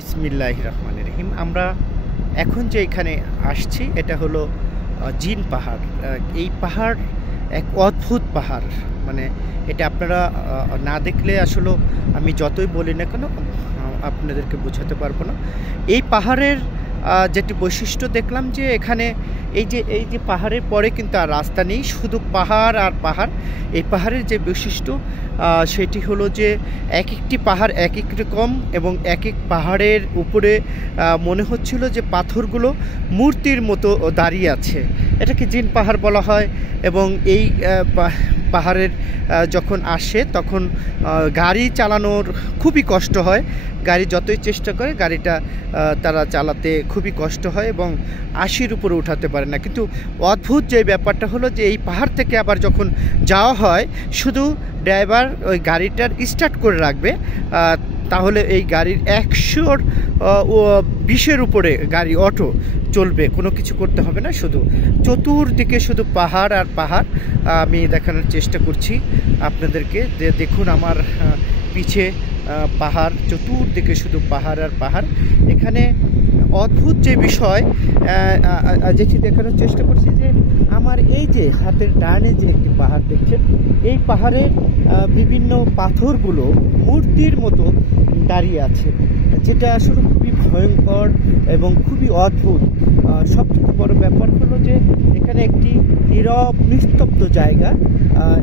বিসমিল্লাহির রহমানির রহিম। আমরা এখন যে এখানে আসছি এটা হলো জিন পাহাড়। এই পাহাড় এক অদ্ভুত পাহাড়, মানে এটা আপনারা না দেখলে আসলে আমি যতই বলি না কেন আপনাদেরকে বোঝাতে পারবো না। এই পাহাড়ের যেটি বৈশিষ্ট্য দেখলাম যে এখানে এই যে পাহাড়ের পরে কিন্তু আর রাস্তা নেই, শুধু পাহাড় আর পাহাড়। এই পাহাড়ের যে বৈশিষ্ট্য সেটি হলো যে এক একটি পাহাড় এক এক রকম, এবং এক এক পাহাড়ের উপরে মনে হচ্ছিল যে পাথরগুলো মূর্তির মতো দাঁড়িয়ে আছে। এটাকে জিন পাহাড় বলা হয়। এবং এই পাহাড়ের যখন আসে তখন গাড়ি চালানোর খুবই কষ্ট হয়। গাড়ি যতই চেষ্টা করে গাড়িটা তারা চালাতে খুবই কষ্ট হয় এবং 80-র উপরে উঠাতে পারে না। কিন্তু অদ্ভুত যে ব্যাপারটা হলো যে এই পাহাড় থেকে আবার যখন যাওয়া হয় শুধু ড্রাইভার ওই গাড়িটার স্টার্ট করে রাখবে, তাহলে এই গাড়ির 120-এর উপরে গাড়ি অটো চলবে, কোনো কিছু করতে হবে না। শুধু চতুর্দিকে শুধু পাহাড় আর পাহাড়। আমি দেখানোর চেষ্টা করছি আপনাদেরকে যে দেখুন আমার পিছে পাহাড়, চতুর্দিকে শুধু পাহাড় আর পাহাড়। এখানে অদ্ভুত যে বিষয় যেটি দেখানোর চেষ্টা করছি যে আমার এই যে হাতের ডানে যে একটি পাহাড় দেখছেন, এই পাহাড়ের বিভিন্ন পাথরগুলো মূর্তির মতো দাঁড়িয়ে আছে, যেটা আসলে খুবই ভয়ঙ্কর এবং খুবই অদ্ভুত। সবচেয়ে বড় ব্যাপার হলো যে এখানে একটি নীরব নিস্তব্ধ জায়গা,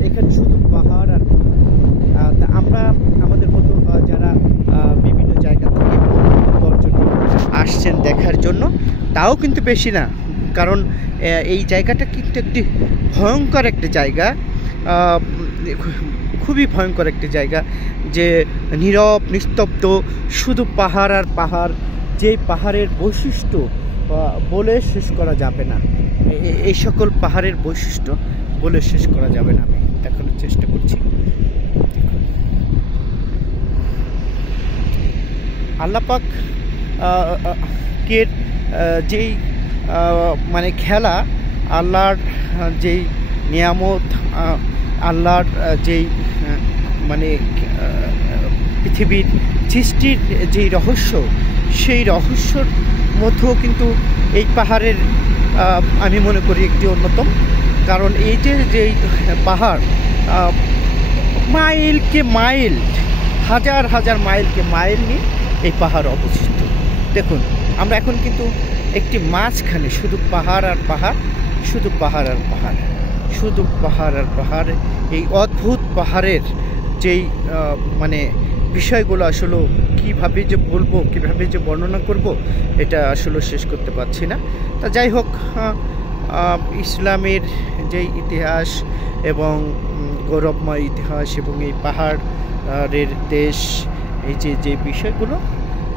এখানে শুধু পাহাড় আর তা আমরা আমাদের মতো যারা বিভিন্ন জায়গা থেকে পর্যটক আসছেন দেখার জন্য, তাও কিন্তু বেশি না, কারণ এই জায়গাটা কিন্তু একটি ভয়ঙ্কর একটি জায়গা, খুবই ভয়ঙ্কর একটি জায়গা, যে নীরব নিস্তব্ধ শুধু পাহাড় আর পাহাড়। যেই পাহাড়ের বৈশিষ্ট্য বলে শেষ করা যাবে না, এই সকল পাহাড়ের বৈশিষ্ট্য বলে শেষ করা যাবে না। আমি দেখানোর চেষ্টা করছি। আল্লাহ পাক কের যেই মানে খেলা, আল্লাহর যেই নিয়ামত, আল্লাহর যেই মানে পৃথিবীর সৃষ্টির যেই রহস্য, সেই রহস্যর মধ্যেও কিন্তু এই পাহাড়ের আমি মনে করি একটি অন্যতম। কারণ এই যেই পাহাড় মাইলকে মাইল, হাজার হাজার মাইলকে মাইল নিয়ে এই পাহাড় অবস্থিত। দেখুন আমরা এখন কিন্তু একটি মাঝখানে শুধু পাহাড় আর পাহাড়, শুধু পাহাড় আর পাহাড়, শুধু পাহাড় আর পাহাড়। এই অদ্ভুত পাহাড়ের যেই মানে বিষয়গুলো আসলে কীভাবে যে বলবো, কীভাবে যে বর্ণনা করব, এটা আসলে শেষ করতে পারছি না। তা যাই হোক, ইসলামের যেই ইতিহাস এবং গৌরবময় ইতিহাস এবং এই পাহাড়ের দেশ, এই যে বিষয়গুলো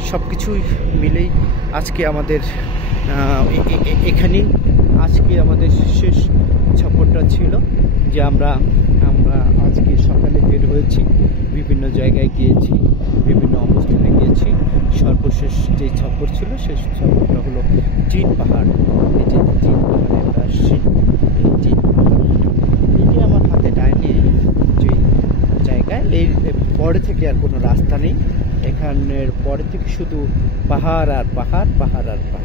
সব কিছুই মিলেই আজকে আমাদের এখানেই আজকে আমাদের শেষ সফরটা ছিল, যে আমরা আজকে সকালে বের হয়েছি, বিভিন্ন জায়গায় গিয়েছি, বিভিন্ন অবস্থানে গিয়েছি। সর্বশেষ যে সফর ছিল সেই সফরটা হলো জিন পাহাড়। এই যে জিন পাহাড়ে আমরা আসছি, এই জিন পাহাড়, এই যে আমার হাতে ডাইনে যে জায়গায়, এই পরে থেকে আর কোনো রাস্তা নেই, এখানের পরে থেকে শুধু পাহাড় আর পাহাড়, পাহাড় আর পাহাড়।